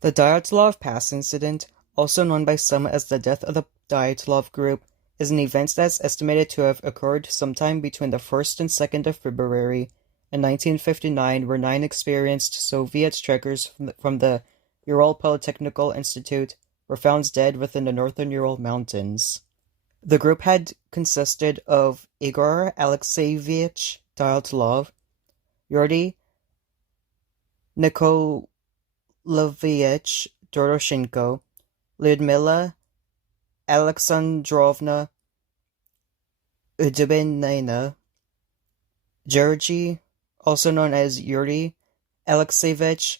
The Dyatlov Pass Incident, also known by some as the death of the Dyatlov Group, is an event that's estimated to have occurred sometime between the 1st and 2nd of February in 1959, where 9 experienced Soviet trekkers from the Ural Polytechnical Institute were found dead within the northern Ural Mountains. The group had consisted of Igor Alexeyevich Dyatlov, Yuri Nikolaevich Doroshenko, Lyudmila Alexandrovna Dubinina, Georgy, also known as Yuri Alexeyevich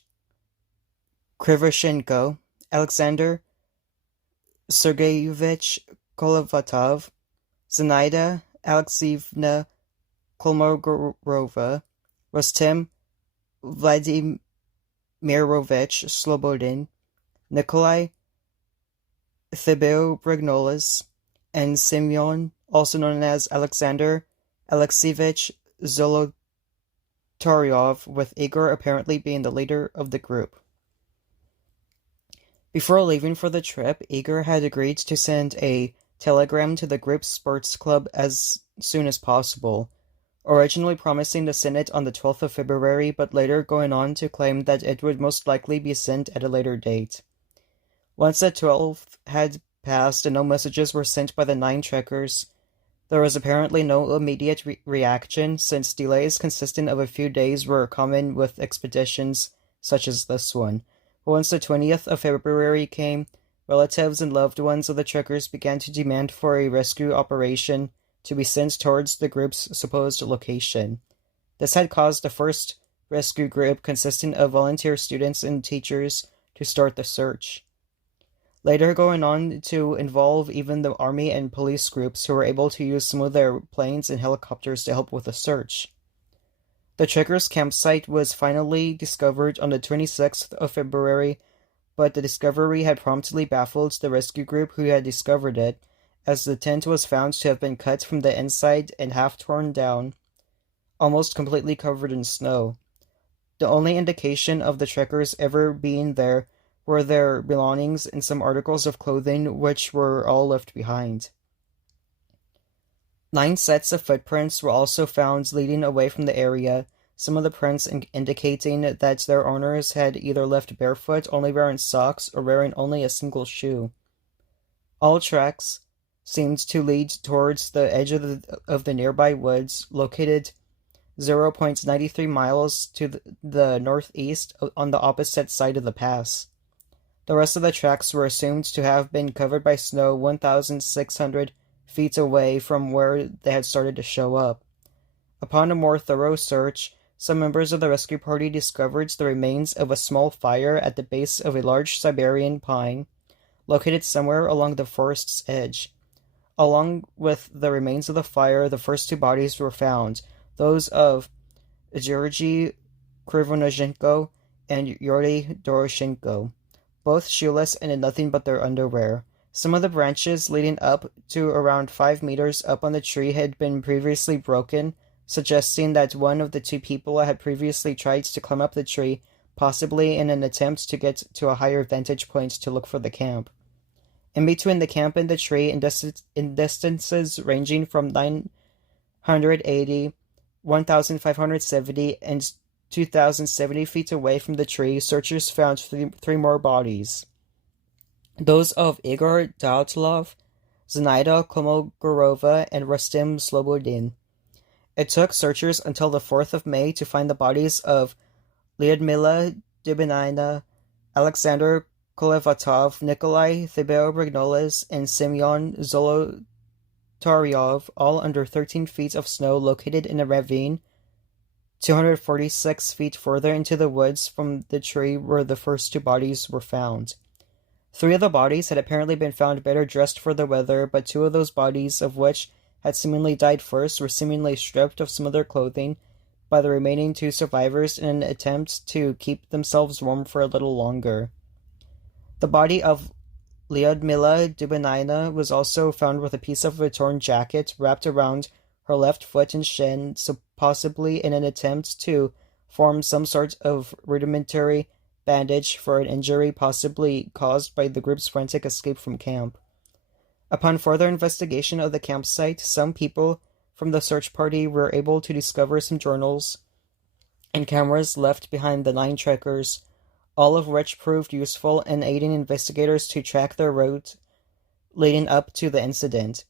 Krivoshenko, Alexander Sergeyevich Kolovatov, Zenaida Alexeyevna Kolmogorova, Rustem Vladimirovich Slobodin, Nikolai Thibeaux-Brignoles, and Semyon, also known as Alexander Alexeyevich Zolotaryov, with Igor apparently being the leader of the group. Before leaving for the trip, Igor had agreed to send a telegram to the group's sports club as soon as possible, originally promising to send it on the 12th of February, but later going on to claim that it would most likely be sent at a later date. Once the 12th had passed and no messages were sent by the 9 trekkers, there was apparently no immediate reaction, since delays consisting of a few days were common with expeditions such as this one. But once the 20th of February came, relatives and loved ones of the trekkers began to demand for a rescue operation to be sent towards the group's supposed location. This had caused the first rescue group, consisting of volunteer students and teachers, to start the search, later going on to involve even the army and police groups, who were able to use some of their planes and helicopters to help with the search. The trekkers' campsite was finally discovered on the 26th of February, but the discovery had promptly baffled the rescue group who had discovered it, as the tent was found to have been cut from the inside and half torn down, almost completely covered in snow. The only indication of the trekkers ever being there were their belongings and some articles of clothing, which were all left behind. 9 sets of footprints were also found leading away from the area, some of the prints indicating that their owners had either left barefoot, only wearing socks, or wearing only a single shoe. All tracks seemed to lead towards the edge of the nearby woods, located 0.93 miles to the northeast on the opposite side of the pass. The rest of the tracks were assumed to have been covered by snow 1,600 feet away from where they had started to show up. Upon a more thorough search, some members of the rescue party discovered the remains of a small fire at the base of a large Siberian pine, located somewhere along the forest's edge. Along with the remains of the fire, the first 2 bodies were found, those of Georgy Krivonozhenko and Yuri Doroshenko, both shoeless and in nothing but their underwear. Some of the branches leading up to around 5 meters up on the tree had been previously broken, suggesting that one of the 2 people had previously tried to climb up the tree, possibly in an attempt to get to a higher vantage point to look for the camp. In between the camp and the tree, in distances ranging from 980, 1,570, and 2,070 feet away from the tree, searchers found 3 more bodies. Those of Igor Dyatlov, Zenaida Kolmogorova, and Rustem Slobodin. It took searchers until the 4th of May to find the bodies of Lyudmila Dubinina, Alexander Kolevatov, Nikolai Thibeaux-Brignoles, and Semyon Zolotaryov, all under 13 feet of snow, located in a ravine 246 feet further into the woods from the tree where the first 2 bodies were found. 3 of the bodies had apparently been found better dressed for the weather, but 2 of those bodies, of which had seemingly died first, were seemingly stripped of some of their clothing by the remaining 2 survivors in an attempt to keep themselves warm for a little longer. The body of Lyudmila Dubinina was also found with a piece of a torn jacket wrapped around her left foot and shin, so possibly in an attempt to form some sort of rudimentary bandage for an injury possibly caused by the group's frantic escape from camp. Upon further investigation of the campsite, some people from the search party were able to discover some journals and cameras left behind the 9 trekkers, all of which proved useful in aiding investigators to track their route leading up to the incident.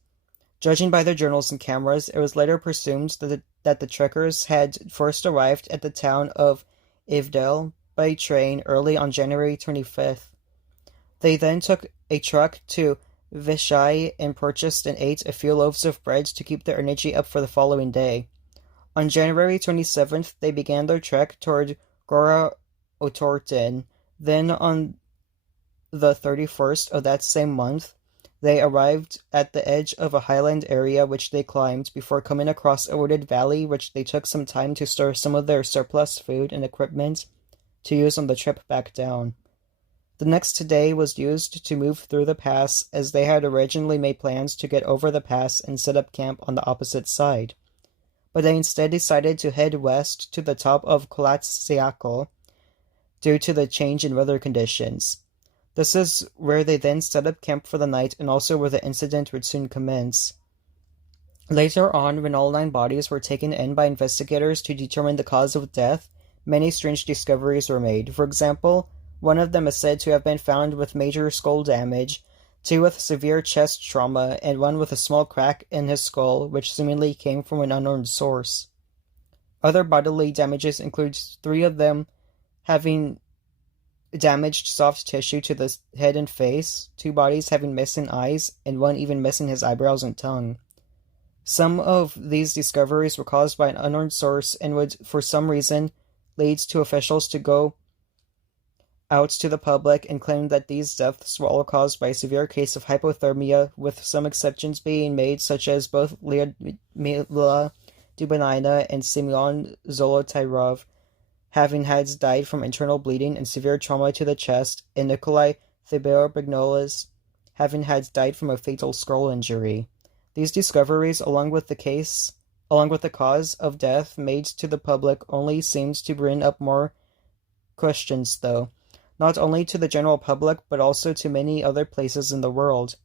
Judging by their journals and cameras, it was later presumed that the trekkers had first arrived at the town of Ivdel by train early on January 25th. They then took a truck to Vishai and purchased and ate a few loaves of bread to keep their energy up for the following day. On January 27th, they began their trek toward Gora Otorten. Then on the 31st of that same month, they arrived at the edge of a highland area which they climbed before coming across a wooded valley which they took some time to store some of their surplus food and equipment to use on the trip back down. The next day was used to move through the pass, as they had originally made plans to get over the pass and set up camp on the opposite side. But they instead decided to head west to the top of Kolatsiakal due to the change in weather conditions. This is where they then set up camp for the night and also where the incident would soon commence. Later on, when all 9 bodies were taken in by investigators to determine the cause of death, many strange discoveries were made. For example, one of them is said to have been found with major skull damage, 2 with severe chest trauma, and 1 with a small crack in his skull, which seemingly came from an unknown source. Other bodily damages include 3 of them having damaged soft tissue to the head and face, 2 bodies having missing eyes, and 1 even missing his eyebrows and tongue. Some of these discoveries were caused by an unknown source and would, for some reason, lead to officials to go out to the public and claim that these deaths were all caused by a severe case of hypothermia, with some exceptions being made, such as both Lyudmila Dubanina and Semyon Zolotyrov having had died from internal bleeding and severe trauma to the chest, and Nikolai Thibeor-Brignolas having had died from a fatal skull injury. These discoveries, along with the cause of death made to the public, only seemed to bring up more questions, though, not only to the general public, but also to many other places in the world.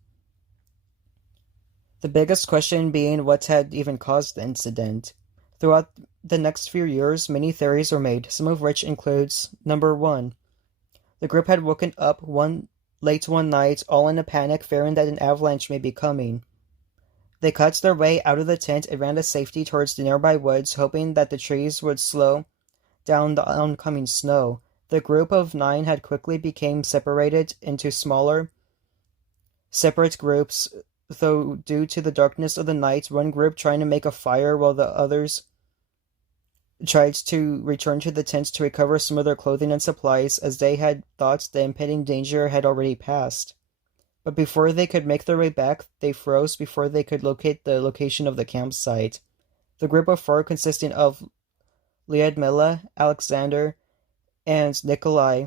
The biggest question being what had even caused the incident. Throughout the next few years, many theories were made, some of which includes, number 1, the group had woken up late one night, all in a panic, fearing that an avalanche may be coming. They cut their way out of the tent and ran to safety towards the nearby woods, hoping that the trees would slow down the oncoming snow. The group of 9 had quickly become separated into smaller, separate groups, though due to the darkness of the night, one group trying to make a fire while the others tried to return to the tent to recover some of their clothing and supplies, as they had thought the impending danger had already passed. But before they could make their way back, they froze before they could locate the location of the campsite. The group of 4, consisting of Lyudmila, Alexander, and Nikolai,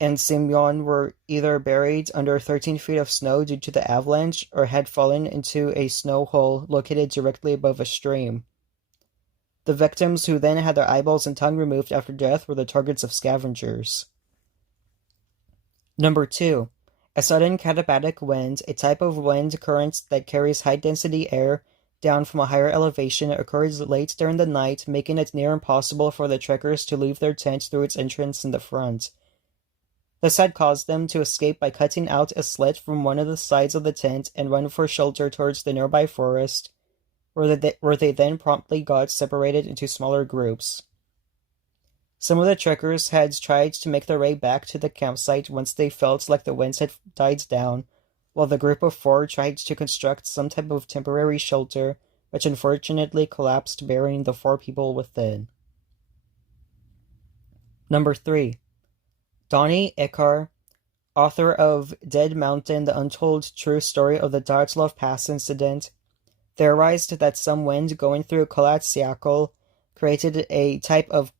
and Semyon, were either buried under 13 feet of snow due to the avalanche or had fallen into a snow hole located directly above a stream. The victims, who then had their eyeballs and tongue removed after death, were the targets of scavengers. Number 2. A sudden catabolic wind, a type of wind current that carries high-density air down from a higher elevation, occurs late during the night, making it near impossible for the trekkers to leave their tent through its entrance in the front. This had caused them to escape by cutting out a slit from one of the sides of the tent and run for shelter towards the nearby forest, where they then promptly got separated into smaller groups. Some of the trekkers had tried to make their way back to the campsite once they felt like the winds had died down, while the group of 4 tried to construct some type of temporary shelter, which unfortunately collapsed, burying the 4 people within. Number 3. Donny Eckhart, author of Dead Mountain, the untold true story of the Dyatlov Pass Incident, theorized that some wind going through Kolatsiakal created a type of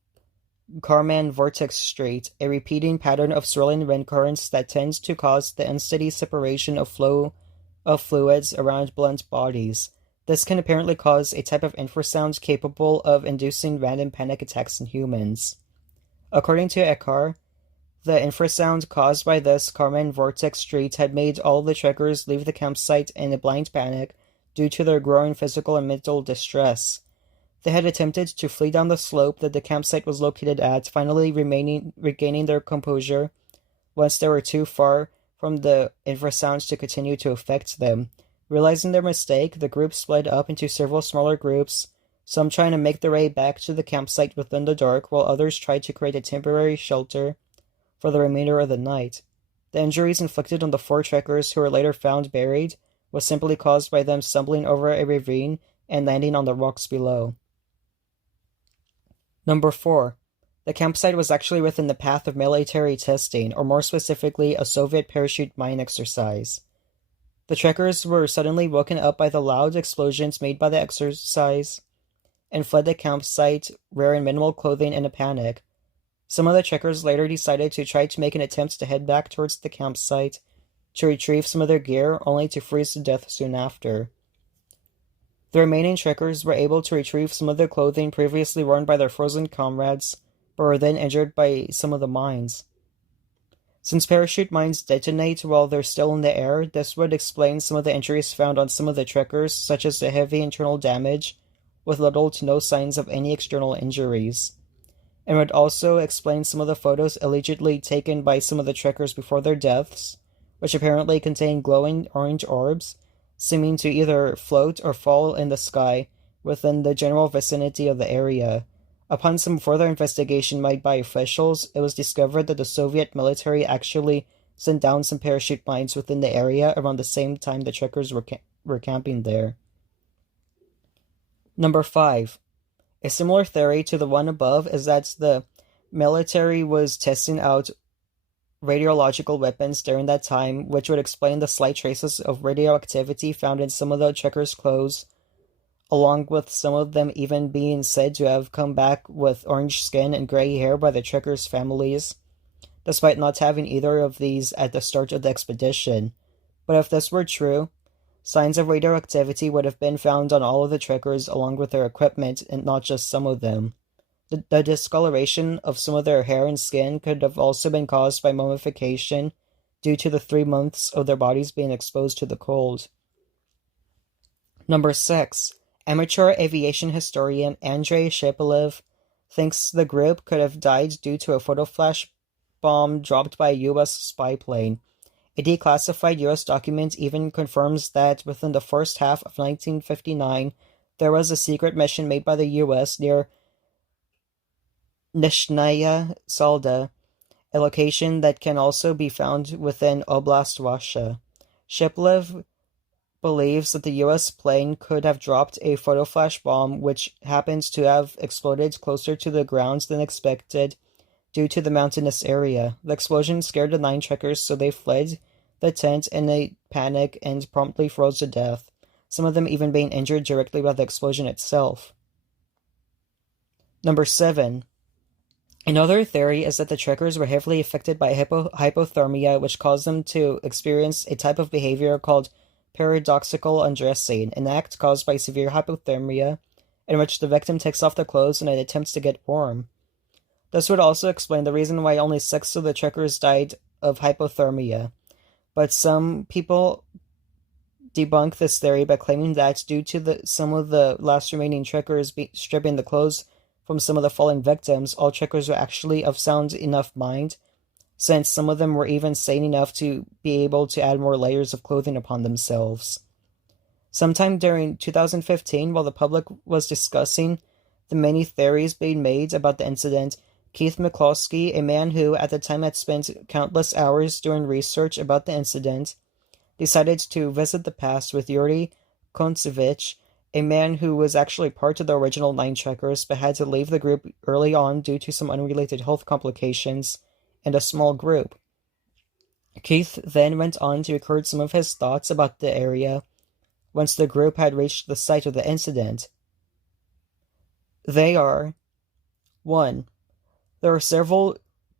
Kármán vortex strait, a repeating pattern of swirling wind currents that tends to cause the unsteady separation of fluids around blunt bodies. This can apparently cause a type of infrasound capable of inducing random panic attacks in humans. According to Eckhart, The infrasound caused by this Karman vortex street had made all the trekkers leave the campsite in a blind panic due to their growing physical and mental distress. They had attempted to flee down the slope that the campsite was located at, finally regaining their composure once they were too far from the infrasounds to continue to affect them. Realizing their mistake, the group split up into several smaller groups, some trying to make their way back to the campsite within the dark, while others tried to create a temporary shelter for the remainder of the night. The injuries inflicted on the 4 trekkers who were later found buried was simply caused by them stumbling over a ravine and landing on the rocks below. Number 4. The campsite was actually within the path of military testing, or more specifically, a Soviet parachute mine exercise. The trekkers were suddenly woken up by the loud explosions made by the exercise and fled the campsite wearing minimal clothing in a panic. Some of the trekkers later decided to try to make an attempt to head back towards the campsite to retrieve some of their gear, only to freeze to death soon after. The remaining trekkers were able to retrieve some of the clothing previously worn by their frozen comrades, but were then injured by some of the mines. Since parachute mines detonate while they're still in the air, this would explain some of the injuries found on some of the trekkers, such as the heavy internal damage, with little to no signs of any external injuries. And would also explain some of the photos allegedly taken by some of the trekkers before their deaths, which apparently contain glowing orange orbs, seeming to either float or fall in the sky within the general vicinity of the area. Upon some further investigation made by officials, it was discovered that the Soviet military actually sent down some parachute mines within the area around the same time the trekkers were camping there. Number 5. A similar theory to the one above is that the military was testing out radiological weapons during that time, which would explain the slight traces of radioactivity found in some of the trekkers' clothes, along with some of them even being said to have come back with orange skin and gray hair by the trekkers' families, despite not having either of these at the start of the expedition. But if this were true, signs of radioactivity would have been found on all of the trekkers along with their equipment, and not just some of them. The discoloration of some of their hair and skin could have also been caused by mummification due to the 3 months of their bodies being exposed to the cold. Number 6. Amateur aviation historian Andrei Shepelev thinks the group could have died due to a photoflash bomb dropped by a U.S. spy plane. A declassified U.S. document even confirms that within the first half of 1959, there was a secret mission made by the U.S. near Nishnaya Salda, a location that can also be found within Oblast Russia. Shepelev believes that the U.S. plane could have dropped a photoflash bomb, which happens to have exploded closer to the ground than expected due to the mountainous area. The explosion scared the 9 trekkers, so they fled the tent in a panic and promptly froze to death, some of them even being injured directly by the explosion itself. Number 7. Another theory is that the trekkers were heavily affected by hypothermia, which caused them to experience a type of behavior called Paradoxical Undressing, an act caused by severe hypothermia in which the victim takes off their clothes in an attempt to get warm. This would also explain the reason why only 6 of the trekkers died of hypothermia, but some people debunk this theory by claiming that due to some of the last remaining trekkers stripping the clothes from some of the fallen victims, all trekkers were actually of sound enough mind, since some of them were even sane enough to be able to add more layers of clothing upon themselves. Sometime during 2015, while the public was discussing the many theories being made about the incident, Keith Mccloskey, a man who at the time had spent countless hours doing research about the incident, decided to visit the past with Yuri Kontsevich, a man who was actually part of the original 9 trekkers but had to leave the group early on due to some unrelated health complications and a small group. Keith then went on to record some of his thoughts about the area once the group had reached the site of the incident. They are: 1. There are several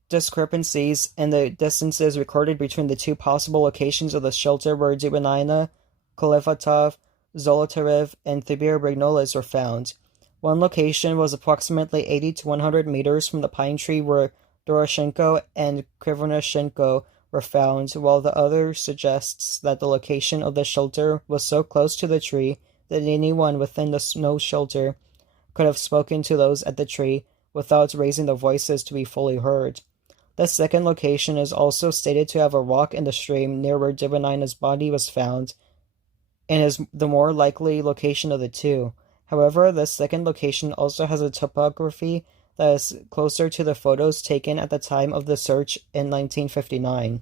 discrepancies in the distances recorded between the 2 possible locations of the shelter where Dyatlov, Kolevatov, Zolotarev, and Thibir Brignoles were found. One location was approximately 80 to 100 meters from the pine tree where Doroshenko and Krivonashenko were found, while the other suggests that the location of the shelter was so close to the tree that anyone within the snow shelter could have spoken to those at the tree without raising their voices to be fully heard. The second location is also stated to have a rock in the stream near where Dibonina's body was found, and is the more likely location of the two. However, this second location also has a topography that is closer to the photos taken at the time of the search in 1959.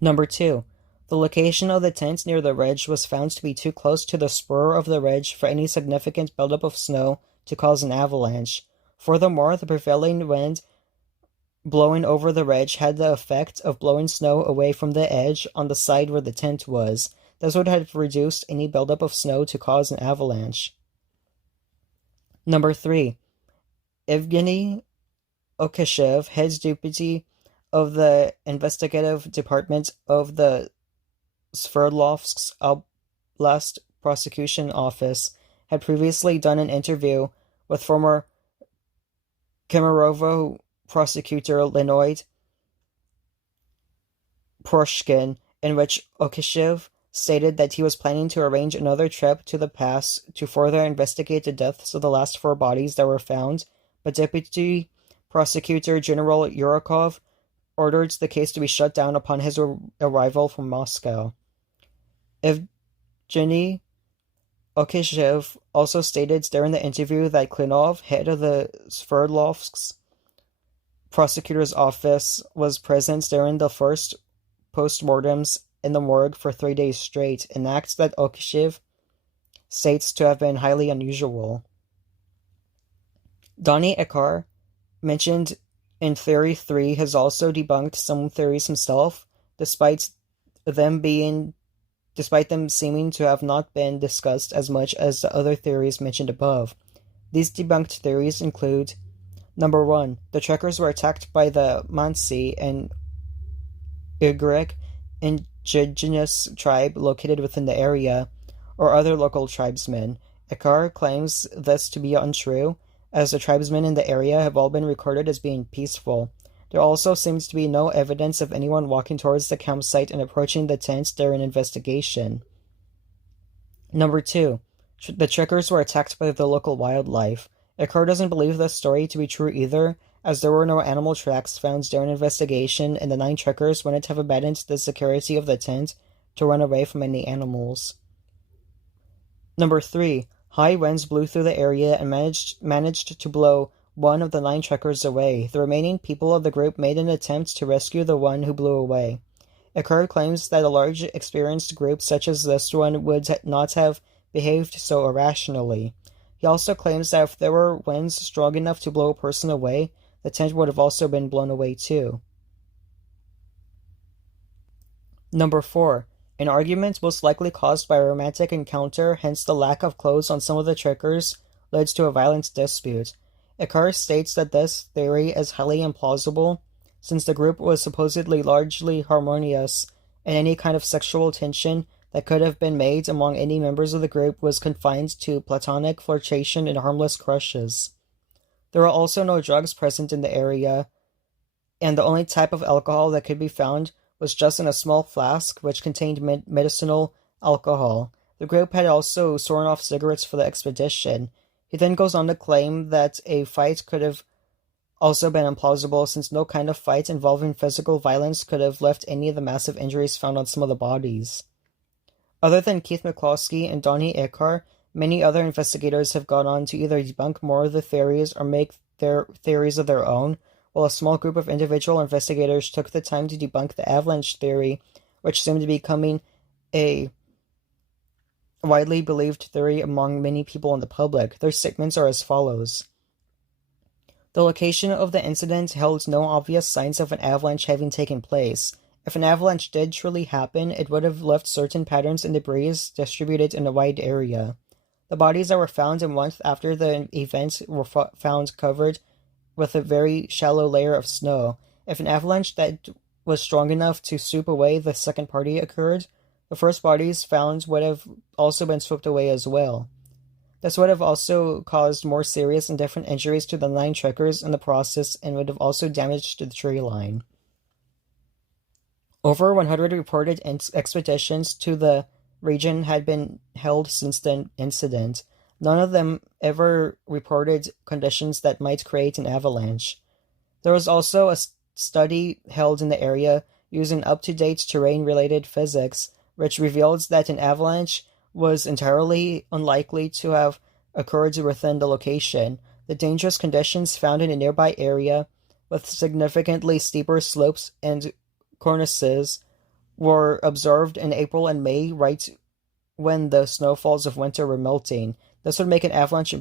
Number 2. The location of the tent near the ridge was found to be too close to the spur of the ridge for any significant buildup of snow to cause an avalanche. Furthermore, the prevailing wind blowing over the ridge had the effect of blowing snow away from the edge on the side where the tent was. This would have reduced any buildup of snow to cause an avalanche. Number 3. Evgeny Okashev, head deputy of the investigative department of the Sverdlovsk Oblast prosecution office, had previously done an interview with former Kemerovo prosecutor Leonid Proshkin, in which Okashev stated that he was planning to arrange another trip to the pass to further investigate the deaths of the last 4 bodies that were found, but Deputy Prosecutor General Yurakov ordered the case to be shut down upon his arrival from Moscow. Evgeny Okashev also stated during the interview that Klinov, head of the Sverdlovsk prosecutor's office, was present during the first postmortems in the morgue for 3 days straight, an act that Okashev states to have been highly unusual. Donny Eckhart, mentioned in Theory 3, has also debunked some theories himself, despite them seeming to have not been discussed as much as the other theories mentioned above. These debunked theories include: Number 1. The trekkers were attacked by the Mansi and Ugric indigenous tribe located within the area, or other local tribesmen. Eckhart claims this to be untrue, as the tribesmen in the area have all been recorded as being peaceful. There also seems to be no evidence of anyone walking towards the campsite and approaching the tent during investigation. Number 2. The trekkers were attacked by the local wildlife. Eckhart doesn't believe this story to be true either, as there were no animal tracks found during investigation, and the 9 trekkers wouldn't have abandoned the security of the tent to run away from any animals. Number 3. High winds blew through the area and managed to blow one of the 9 trekkers away. The remaining people of the group made an attempt to rescue the one who blew away. Eckhart claims that a large, experienced group such as this one would not have behaved so irrationally. He also claims that if there were winds strong enough to blow a person away, the tent would have also been blown away too. Number 4. An argument most likely caused by a romantic encounter, hence the lack of clothes on some of the trekkers, led to a violent dispute. Eckhart states that this theory is highly implausible, since the group was supposedly largely harmonious, and any kind of sexual tension that could have been made among any members of the group was confined to platonic flirtation and harmless crushes. There were also no drugs present in the area, and the only type of alcohol that could be found was just in a small flask which contained medicinal alcohol. The group had also sworn off cigarettes for the expedition. He then goes on to claim that a fight could have also been implausible, since no kind of fight involving physical violence could have left any of the massive injuries found on some of the bodies. Other than Keith Mccloskey and Donny Eckhart, many other investigators have gone on to either debunk more of the theories or make their theories of their own, while a small group of individual investigators took the time to debunk the Avalanche Theory, which seemed to be becoming a widely believed theory among many people in the public. Their statements are as follows. The location of the incident held no obvious signs of an avalanche having taken place. If an avalanche did truly happen, it would have left certain patterns in debris distributed in a wide area. The bodies that were found a month after the event were found covered with a very shallow layer of snow. If an avalanche that was strong enough to sweep away the second party occurred, the first bodies found would have also been swept away as well. This would have also caused more serious and different injuries to the 9 trekkers in the process and would have also damaged the tree line. Over 100 reported expeditions to the region had been held since the incident. None of them ever reported conditions that might create an avalanche. There was also a study held in the area using up-to-date terrain-related physics, which revealed that an avalanche was entirely unlikely to have occurred within the location. The dangerous conditions found in a nearby area, with significantly steeper slopes and cornices, were observed in April and May, right when the snowfalls of winter were melting. This would make an avalanche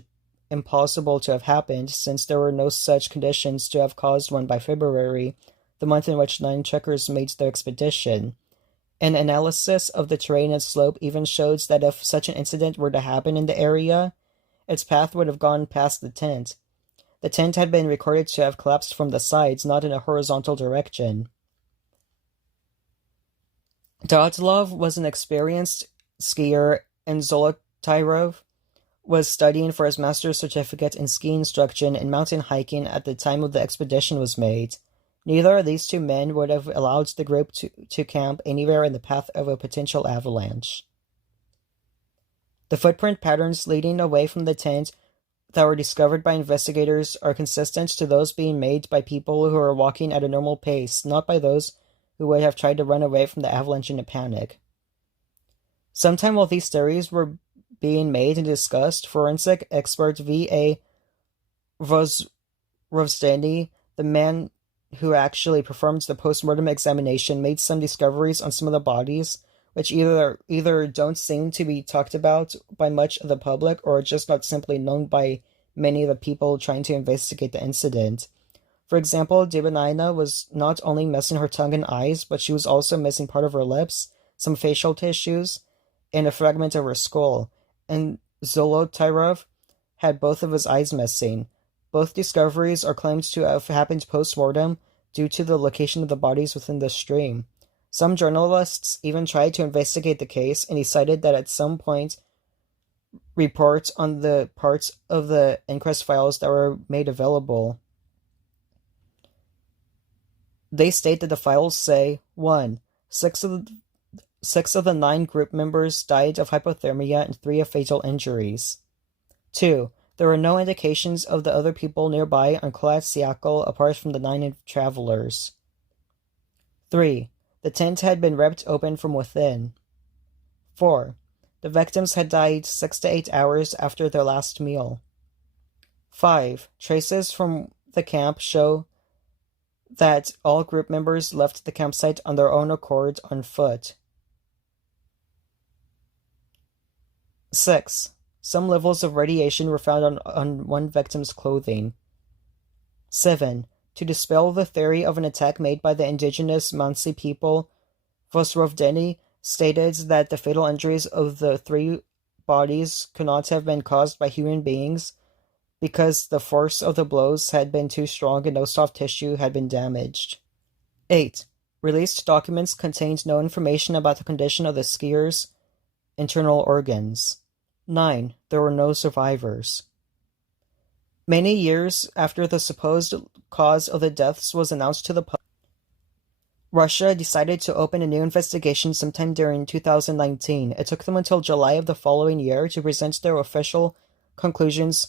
impossible to have happened, since there were no such conditions to have caused one by February, the month in which 9 trekkers made their expedition. An analysis of the terrain and slope even showed that if such an incident were to happen in the area, its path would have gone past the tent. The tent had been recorded to have collapsed from the sides, not in a horizontal direction. Dyatlov was an experienced skier, and Zolotayrov was studying for his master's certificate in ski instruction and mountain hiking at the time of the expedition was made. Neither of these 2 men would have allowed the group to camp anywhere in the path of a potential avalanche. The footprint patterns leading away from the tent that were discovered by investigators are consistent to those being made by people who are walking at a normal pace, not by those who would have tried to run away from the avalanche in a panic. Sometime while these theories were being made and discussed, forensic expert V.A. Vozrovsteny, the man who actually performed the post-mortem examination, made some discoveries on some of the bodies, which either don't seem to be talked about by much of the public or are just not simply known by many of the people trying to investigate the incident. For example, Debanina was not only missing her tongue and eyes, but she was also missing part of her lips, some facial tissues, and a fragment of her skull, and Zolotayrov had both of his eyes missing. Both discoveries are claimed to have happened post-mortem due to the location of the bodies within the stream. Some journalists even tried to investigate the case and decided that at some point report on the parts of the inquest files that were made available. They state that the files say, 1. 6 of the 9 group members died of hypothermia and 3 of fatal injuries. 2. There were no indications of the other people nearby on Klat Siakal apart from the 9 travelers. 3. The tent had been ripped open from within. 4. The victims had died 6 to 8 hours after their last meal. 5. Traces from the camp show that all group members left the campsite on their own accord on foot. 6. Some levels of radiation were found on one victim's clothing. 7. To dispel the theory of an attack made by the indigenous Mansi people, Vozrovsteny stated that the fatal injuries of the 3 bodies could not have been caused by human beings because the force of the blows had been too strong and no soft tissue had been damaged. 8. Released documents contained no information about the condition of the skiers' internal organs. 9. There were no survivors. Many years after the supposed cause of the deaths was announced to the public, Russia decided to open a new investigation sometime during 2019. It took them until July of the following year to present their official conclusions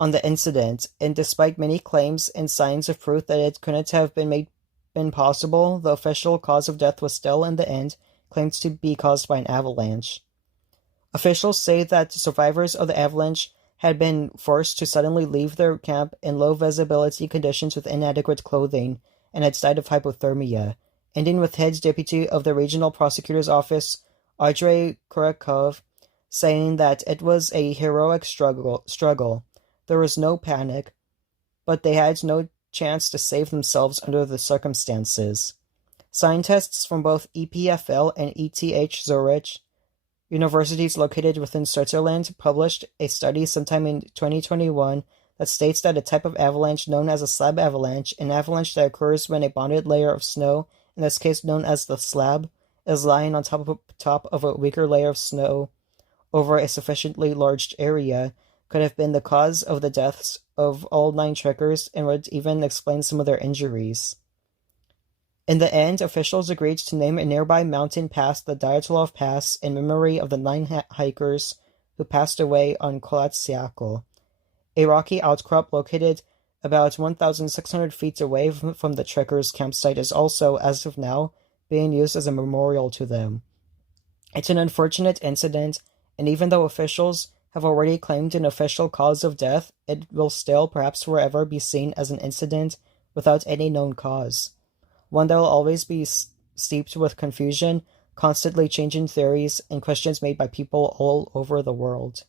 on the incident, and despite many claims and signs of proof that it couldn't have been possible, the official cause of death was still, in the end, claimed to be caused by an avalanche. Officials say that survivors of the avalanche had been forced to suddenly leave their camp in low-visibility conditions with inadequate clothing and had died of hypothermia, ending with head deputy of the regional prosecutor's office, Andrei Kurakov, saying that it was a heroic struggle. There was no panic, but they had no chance to save themselves under the circumstances. Scientists from both EPFL and ETH Zurich, universities located within Switzerland, published a study sometime in 2021 that states that a type of avalanche known as a slab avalanche, an avalanche that occurs when a bonded layer of snow, in this case known as the slab, is lying on top of a weaker layer of snow, over a sufficiently large area could have been the cause of the deaths of all 9 trekkers and would even explain some of their injuries. In the end, officials agreed to name a nearby mountain pass the Dyatlov Pass in memory of the 9 hikers who passed away on Kolatsiako. A rocky outcrop located about 1,600 feet away from the trekkers' campsite is also, as of now, being used as a memorial to them. It's an unfortunate incident, and even though officials have already claimed an official cause of death, it will still, perhaps forever, be seen as an incident without any known cause. One that will always be steeped with confusion, constantly changing theories, and questions made by people all over the world.